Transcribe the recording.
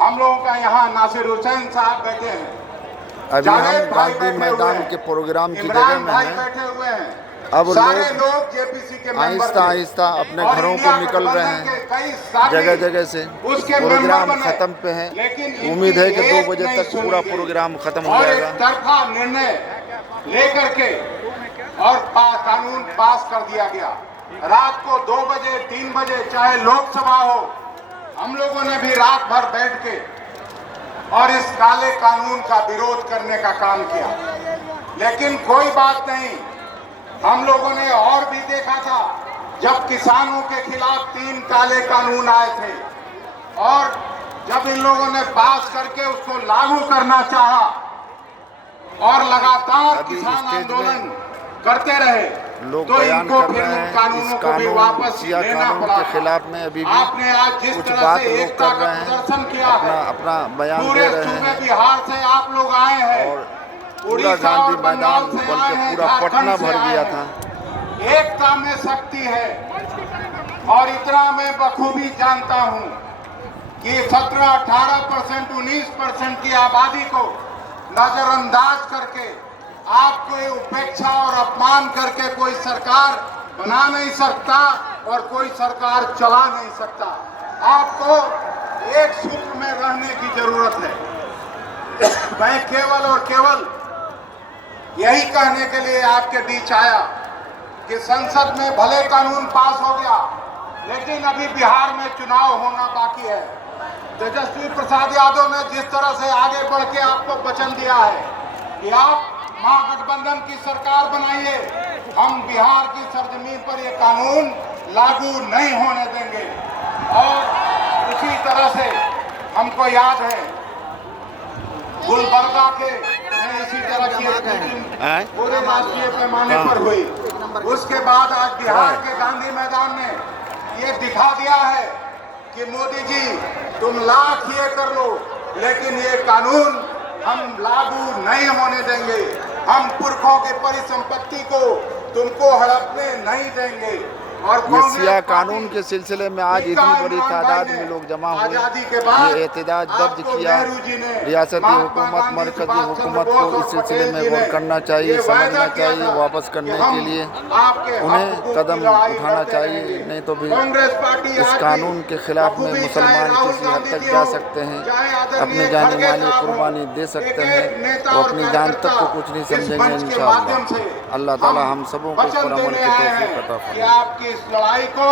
हम लोगों का यहाँ नासिर हुसैन साहब बैठे हैं, अभी हम गांधी मैदान के प्रोग्राम की जगह में हैं। बैठे हुए हैं, अब सारे लोग जेपीसी के आहिस्ता आहिस्ता अपने घरों को निकल रहे हैं, जगह जगह से प्रोग्राम खत्म पे है। उम्मीद है कि 2 बजे तक पूरा प्रोग्राम खत्म हो जाएगा। तरफा निर्णय लेकर के और कानून पास कर दिया गया। रात को 2 बजे 3 बजे चाहे लोकसभा हो, हम लोगों ने भी रात भर बैठ के और इस काले कानून का विरोध करने का काम किया, लेकिन कोई बात नहीं। हम लोगों ने और भी देखा था, जब किसानों के खिलाफ 3 काले कानून आए थे और जब इन लोगों ने पास करके उसको लागू करना चाहा और लगातार किसान आंदोलन करते रहे, तो इनको फिर उन कानूनों को भी वापस लेना पड़ा। के खिलाफ में अभी भी आपने आज जिस तरह से एकता का प्रदर्शन किया है, अपना बयान पूरे दे रहे सूबे हैं। बिहार से आप लोग आए हैं, और पूरा गांधी मैदान बल्कि पूरा पटना भर गया था। एकता में शक्ति है और इतना मैं बखूबी जानता हूं कि 17-18%, 19% की आबादी को नजरअंदाज करके, आपको उपेक्षा और अपमान करके कोई सरकार बना नहीं सकता और कोई सरकार चला नहीं सकता। आपको एक सूत्र में रहने की जरूरत है। मैं केवल और केवल यही कहने के लिए आपके बीच आया कि संसद में भले कानून पास हो गया, लेकिन अभी बिहार में चुनाव होना बाकी है। तेजस्वी प्रसाद यादव ने जिस तरह से आगे बढ़ के आपको वचन दिया है कि आप महागठबंधन की सरकार बनाइए, हम बिहार की सरजमीन पर ये कानून लागू नहीं होने देंगे। और उसी तरह से हमको याद है गुलबर्गा के इसी तरह की मीटिंग पूरे राष्ट्रीय पैमाने पर हुई। उसके बाद आज बिहार के गांधी मैदान में ये दिखा दिया है कि मोदी जी, तुम लाख ये कर लो, लेकिन ये कानून हम लागू नहीं होने देंगे। हम पुरखों की परिसंपत्ति को तुमको हड़पने नहीं देंगे। और ये सिया कानून के सिलसिले में आज इतनी बड़ी तादाद में लोग जमा हुए, ये एहतजाज दर्ज किया। रियासती हुकूमत, मरकजी हुकूमत को इस सिलसिले में गौर करना चाहिए, समझना चाहिए। वापस करने के लिए उन्हें कदम उठाना चाहिए, नहीं तो भी इस कानून के खिलाफ में मुसलमान किसी हद तक जा सकते हैं, अपनी जानी माली कुर्बानी दे सकते हैं, वो अपनी जान तक को कुछ नहीं समझेंगे इंशाअल्लाह। अल्लाह ताला हम सबों को इस पर अमल की तौफीक अता फरमाए। आपकी इस लड़ाई को